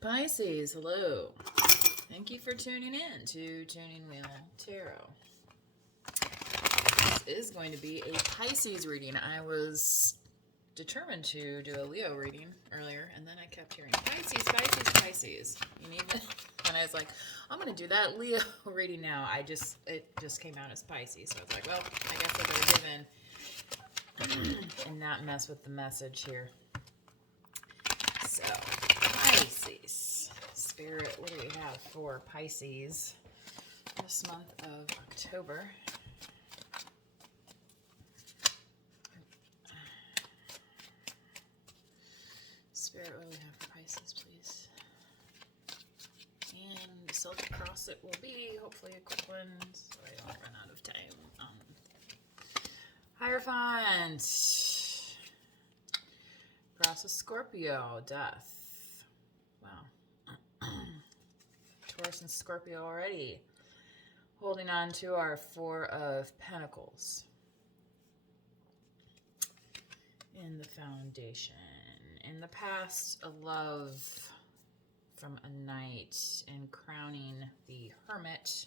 Pisces, hello. Thank you for tuning in to Tuning Wheel Tarot. This is going to be a Pisces reading. I was determined to do a Leo reading earlier, and then I kept hearing Pisces, Pisces, Pisces. You need it? And I was like, I'm going to do that Leo reading now. It just came out as Pisces, so I was like, well, I guess I better give in and not mess with the message here. So, Pisces. Spirit, what do we have for Pisces this month of October? Spirit, what do we have for Pisces, please? And the Silver Cross it will be, hopefully a quick one, so I don't run out of time. Hierophant. Cross of Scorpio, Death. Wow. Taurus and Scorpio already. Holding on to our Four of Pentacles. In the Foundation. In the past, a love from a knight, and crowning the Hermit.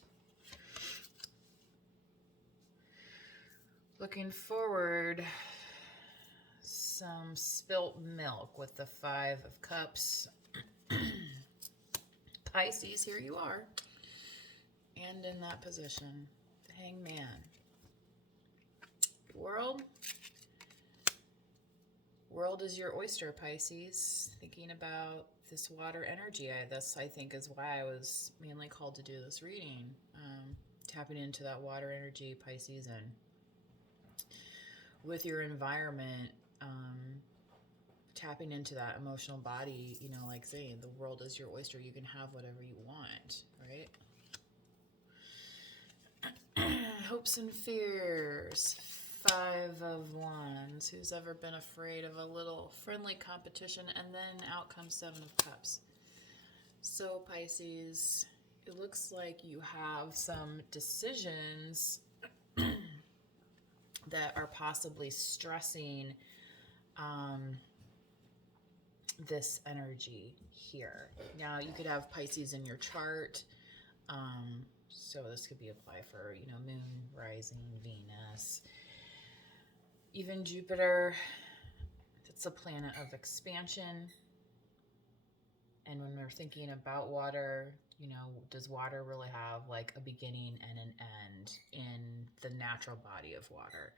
Looking forward, some spilt milk with the Five of Cups. Pisces, here you are. And in that position, the Hangman. World. World is your oyster, Pisces. Thinking about this water energy. This, I think, is why I was mainly called to do this reading. Tapping into that water energy, Pisces, and with your environment, tapping into that emotional body, you know, like saying the world is your oyster. You can have whatever you want, right? Hopes and fears. Five of Wands. Who's ever been afraid of a little friendly competition? And then out comes Seven of Cups. So Pisces, it looks like you have some decisions that are possibly stressing this energy here. Now, you could have Pisces in your chart. So this could be applied for, you know, Moon, Rising, Venus, even Jupiter. It's a planet of expansion. And when we're thinking about water, you know, does water really have like a beginning and an end in the natural body of water?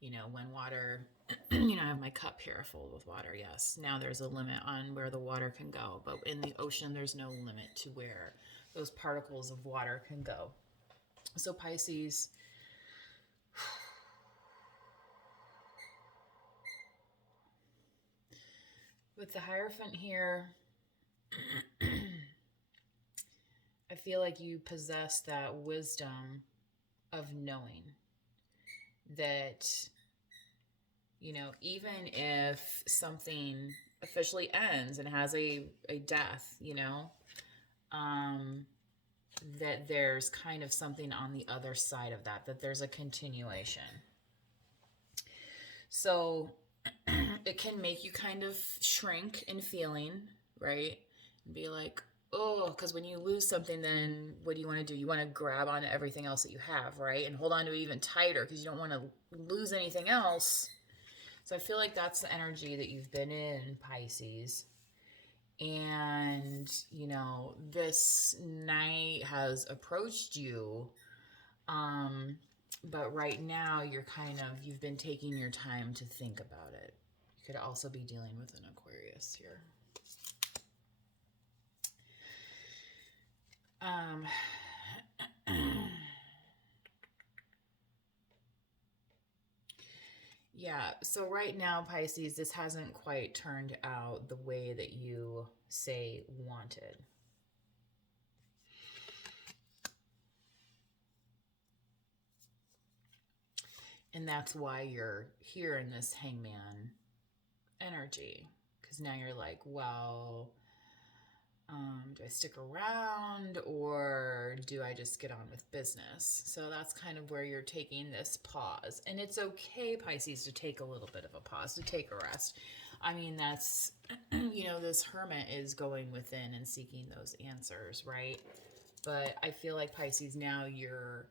You know, when water, you know, I have my cup here full with water, yes. Now there's a limit on where the water can go, but in the ocean, there's no limit to where those particles of water can go. So Pisces, with the Hierophant here, I feel like you possess that wisdom of knowing that, you know, even if something officially ends and has a death, you know, that there's kind of something on the other side of that, that there's a continuation. So it can make you kind of shrink in feeling, right? And be like, oh, because when you lose something, then what do you want to do? You want to grab onto everything else that you have, right? And hold on to it even tighter because you don't want to lose anything else. So I feel like that's the energy that you've been in, Pisces. And, you know, this night has approached you. But right now you've been taking your time to think about it. You could also be dealing with an Aquarius here. Yeah, so right now, Pisces, this hasn't quite turned out the way that you say wanted. And that's why you're here in this Hangman energy. Because now you're like, well, do I stick around or do I just get on with business? So that's kind of where you're taking this pause. And it's okay, Pisces, to take a little bit of a pause, to take a rest. I mean, that's, you know, this hermit is going within and seeking those answers, right? But I feel like Pisces, now you're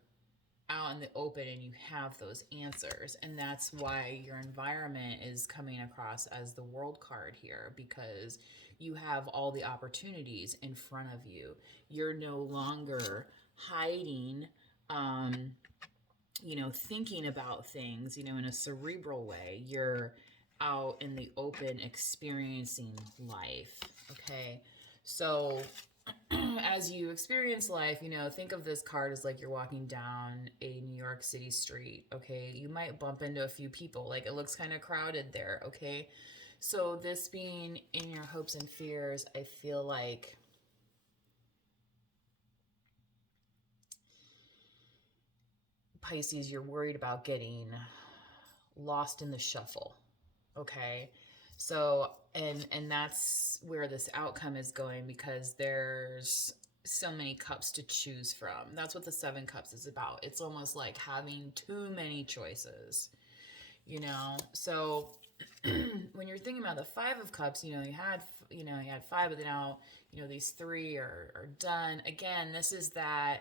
out in the open and you have those answers. And that's why your environment is coming across as the world card here, because you have all the opportunities in front of you. You're no longer hiding, you know, thinking about things, you know, in a cerebral way. You're out in the open experiencing life. Okay. So as you experience life, you know, think of this card as like you're walking down a New York City street. Okay. You might bump into a few people. Like it looks kind of crowded there. Okay. So this being in your hopes and fears, I feel like Pisces, you're worried about getting lost in the shuffle. Okay. So, and that's where this outcome is going, because there's so many cups to choose from. That's what the 7 cups is about. It's almost like having too many choices, you know? So when you're thinking about the 5 of cups, you know, you had 5, but now, you know, these 3 are done. Again, this is that,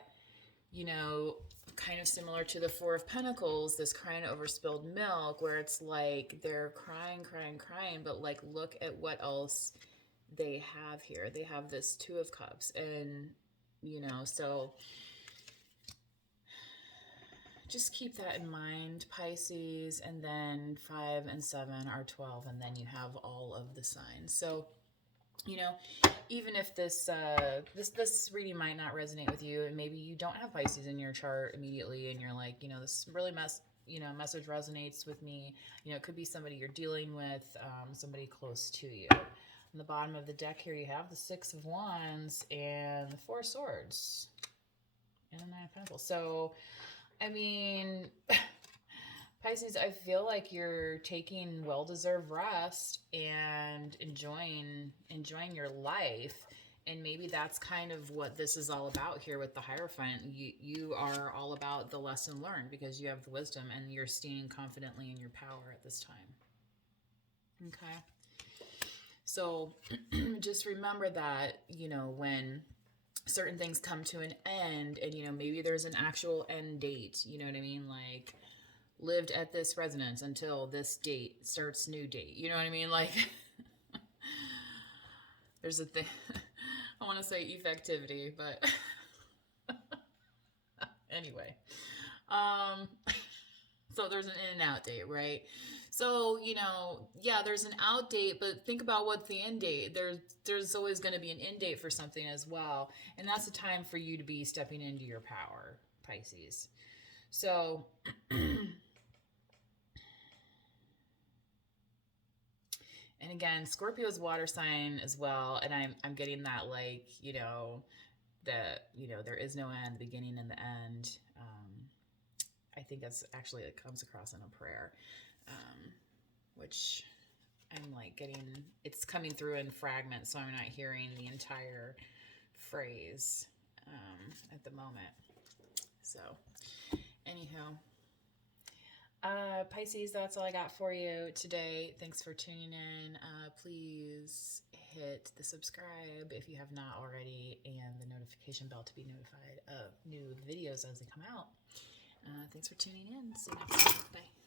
you know, kind of similar to the 4 of Pentacles, this crying over spilled milk, where it's like they're crying, crying, crying, but like look at what else they have here. They have this 2 of Cups, and you know, so just keep that in mind, Pisces. And then 5 and 7 are 12, and then you have all of the signs. So, you know, even if this reading might not resonate with you, and maybe you don't have Pisces in your chart immediately, and you're like, you know, this really message resonates with me. You know, it could be somebody you're dealing with, somebody close to you. On the bottom of the deck here, you have the 6 of Wands and the 4 of Swords and the 9 of Pentacles. So, I mean, Pisces, I feel like you're taking well-deserved rest and enjoying your life. And maybe that's kind of what this is all about here with the Hierophant. You are all about the lesson learned, because you have the wisdom and you're standing confidently in your power at this time. Okay. So just remember that, you know, when certain things come to an end, and, you know, maybe there's an actual end date, you know what I mean? Like, lived at this residence until this date, starts new date. You know what I mean? Like, there's a thing. I want to say effectivity, but anyway. So there's an in and out date, right? So, you know, yeah, there's an out date, but think about what's the end date. There's always going to be an end date for something as well. And that's a time for you to be stepping into your power, Pisces. So, and again, Scorpio's water sign as well, and I'm getting that, like, you know, that, you know, there is no end, beginning and the end. I think that's actually, it comes across in a prayer, which I'm like getting, it's coming through in fragments, so I'm not hearing the entire phrase at the moment. So, anywho. Pisces, that's all I got for you today. Thanks for tuning in. Please hit the subscribe if you have not already, and the notification bell to be notified of new videos as they come out. Thanks for tuning in. See you next time. Bye.